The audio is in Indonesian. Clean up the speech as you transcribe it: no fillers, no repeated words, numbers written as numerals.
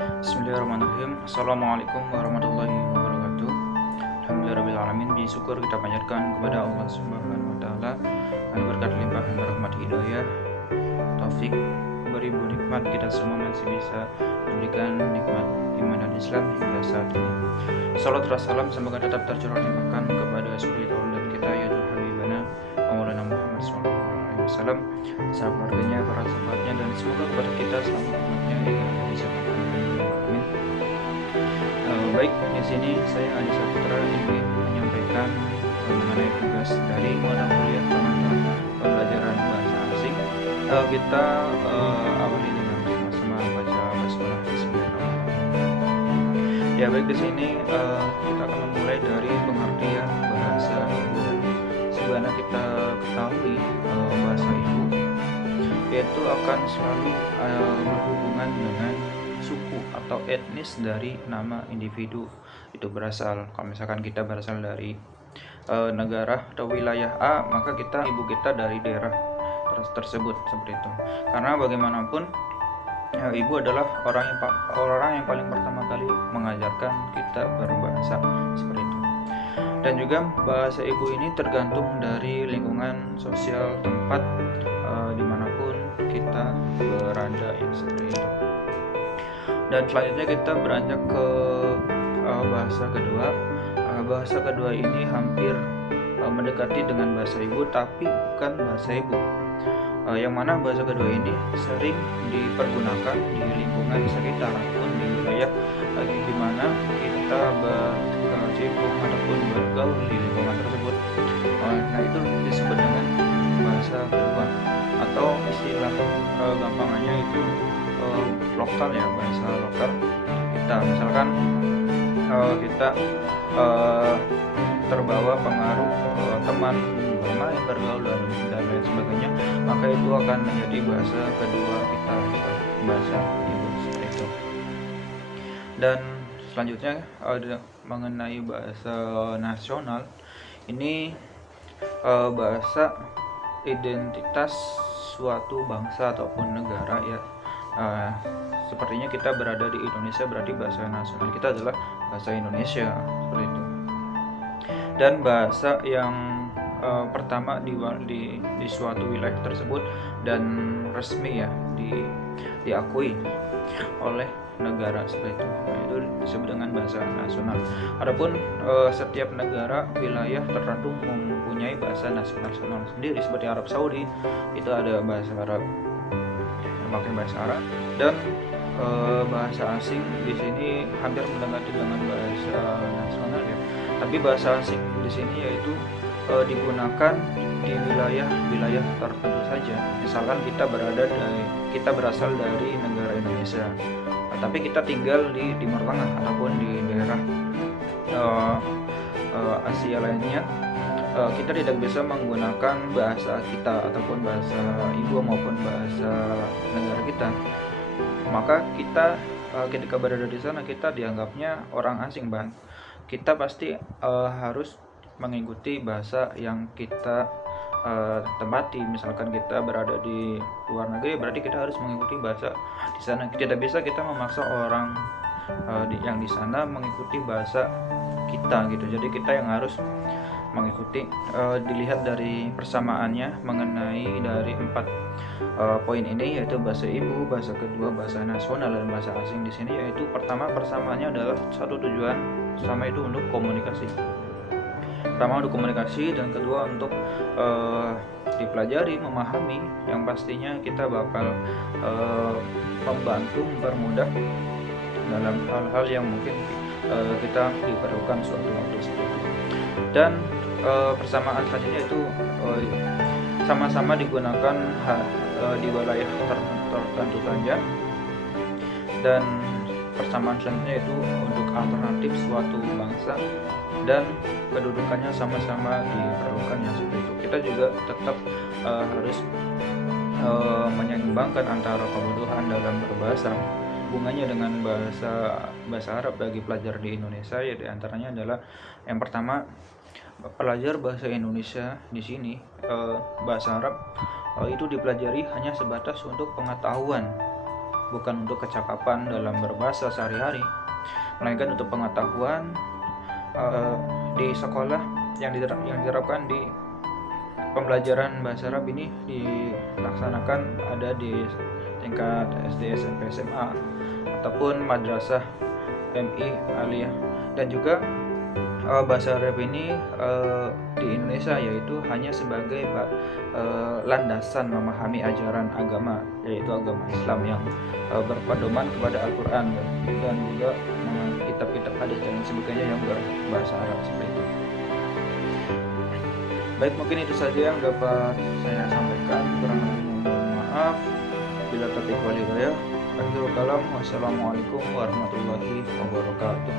Bismillahirrahmanirrahim. Assalamualaikum warahmatullahi wabarakatuh. Alhamdulillahirrahmanirrahim. Puji syukur kita panjatkan kepada Allah Subhanahu wa Ta'ala, anugerah berkat limpahan rahmat hidayah, taufik, beribu nikmat, kita semua masih bisa memberikan nikmat iman dan Islam hingga saat ini. Salat dan salam semoga tetap tercurah limpahkan kepada suri tauladan kita yaitu Habibana Maulana Muhammad SAW, sahabat keluarganya, para sahabatnya, dan semoga kepada kita selama umatnya hingga hari kiamat. Baik, di sini saya Adi Saputra ingin menyampaikan mengenai tugas dari mata kuliah pengantar pembelajaran bahasa asing. Kita awali dengan sama-sama baca basmalah Bismillahirrahmanirrahim. Ya baik, di sini kita akan memulai dari pengertian bahasa ibu. Sebagaimana kita ketahui, bahasa ibu yaitu akan selalu berhubungan dengan suku atau etnis dari nama individu itu berasal. Kalau misalkan kita berasal dari negara atau wilayah A, maka ibu kita dari daerah tersebut, seperti itu. Karena bagaimanapun ibu adalah orang yang paling pertama kali mengajarkan kita berbahasa, seperti itu. Dan juga bahasa ibu ini tergantung dari lingkungan sosial tempat dimanapun kita berada, ya seperti itu. Dan selanjutnya kita beranjak ke bahasa kedua. Bahasa kedua ini hampir mendekati dengan bahasa ibu, tapi bukan bahasa ibu. Yang mana bahasa kedua ini sering dipergunakan di lingkungan sekitar ataupun di wilayah di mana kita berkecimpung ataupun bergaul di lingkungan tersebut. Nah, itu disebut dengan bahasa kedua, atau istilah gampangannya itu lokal, ya, bahasa lokal kita. Misalkan kita terbawa pengaruh teman bermain, bergaul, dan lain sebagainya, maka itu akan menjadi bahasa kedua kita, bahasa ibu, seperti itu. Dan selanjutnya ada mengenai bahasa nasional. Ini bahasa identitas suatu bangsa ataupun negara, ya. Sepertinya kita berada di Indonesia, berarti bahasa nasional kita adalah bahasa Indonesia, seperti itu. Dan bahasa yang pertama di suatu wilayah tersebut dan resmi, ya, diakui oleh negara, seperti itu. Nah, itu disebut dengan bahasa nasional. Adapun setiap negara, wilayah tertentu mempunyai bahasa nasional sendiri. Seperti Arab Saudi, itu ada bahasa Arab, memakai bahasa Arab. Dan bahasa asing di sini hampir mendekati dengan bahasa nasional, ya. Tapi bahasa asing di sini yaitu digunakan di wilayah tertentu saja. Misalkan kita berasal dari negara Indonesia, tapi kita tinggal di Timur Tengah ataupun di daerah Asia lainnya, kita tidak bisa menggunakan bahasa kita ataupun bahasa ibu maupun bahasa negara kita. Maka kita ketika berada di sana, kita dianggapnya orang asing, Bang. Kita pasti harus mengikuti bahasa yang kita tempati. Misalkan kita berada di luar negeri, berarti kita harus mengikuti bahasa di sana. Tidak bisa kita memaksa orang yang di sana mengikuti bahasa kita, gitu. Jadi kita yang harus mengikuti. Dilihat dari persamaannya mengenai dari 4 poin ini, yaitu bahasa ibu, bahasa kedua, bahasa nasional, dan bahasa asing di sini, yaitu pertama, persamaannya adalah satu tujuan sama, itu untuk komunikasi. Pertama untuk komunikasi, dan kedua untuk dipelajari, memahami, yang pastinya kita bakal membantu, mempermudah dalam hal-hal yang mungkin kita diperlukan suatu waktu, seperti itu. Dan persamaan selanjutnya itu sama-sama digunakan di wilayah tertentu saja. Dan persamaan selanjutnya itu untuk alternatif suatu bangsa dan kedudukannya sama-sama diperlukan, ya, seperti itu. Kita juga tetap harus menyeimbangkan antara kebutuhan dalam berbahasa. Hubungannya dengan bahasa Arab bagi pelajar di Indonesia, ya, diantaranya adalah yang pertama, pelajar bahasa Indonesia di sini bahasa Arab itu dipelajari hanya sebatas untuk pengetahuan bukan untuk kecakapan dalam berbahasa sehari-hari, melainkan untuk pengetahuan di sekolah yang diterapkan di pembelajaran bahasa Arab ini dilaksanakan ada di tingkat SD, SMP, SMA ataupun madrasah MI aliyah. Dan juga bahasa Arab ini di Indonesia yaitu hanya sebagai landasan memahami ajaran agama, yaitu agama Islam yang berpedoman kepada Al-Quran dan juga kitab-kitab hadis dan sebagainya yang berbahasa Arab seperti itu. Baik, mungkin itu saja yang dapat saya sampaikan. Kurang lebihnya mohon maaf. Bila taufiq wal hidayah. Akhirul kalam. Wassalamualaikum warahmatullahi wabarakatuh.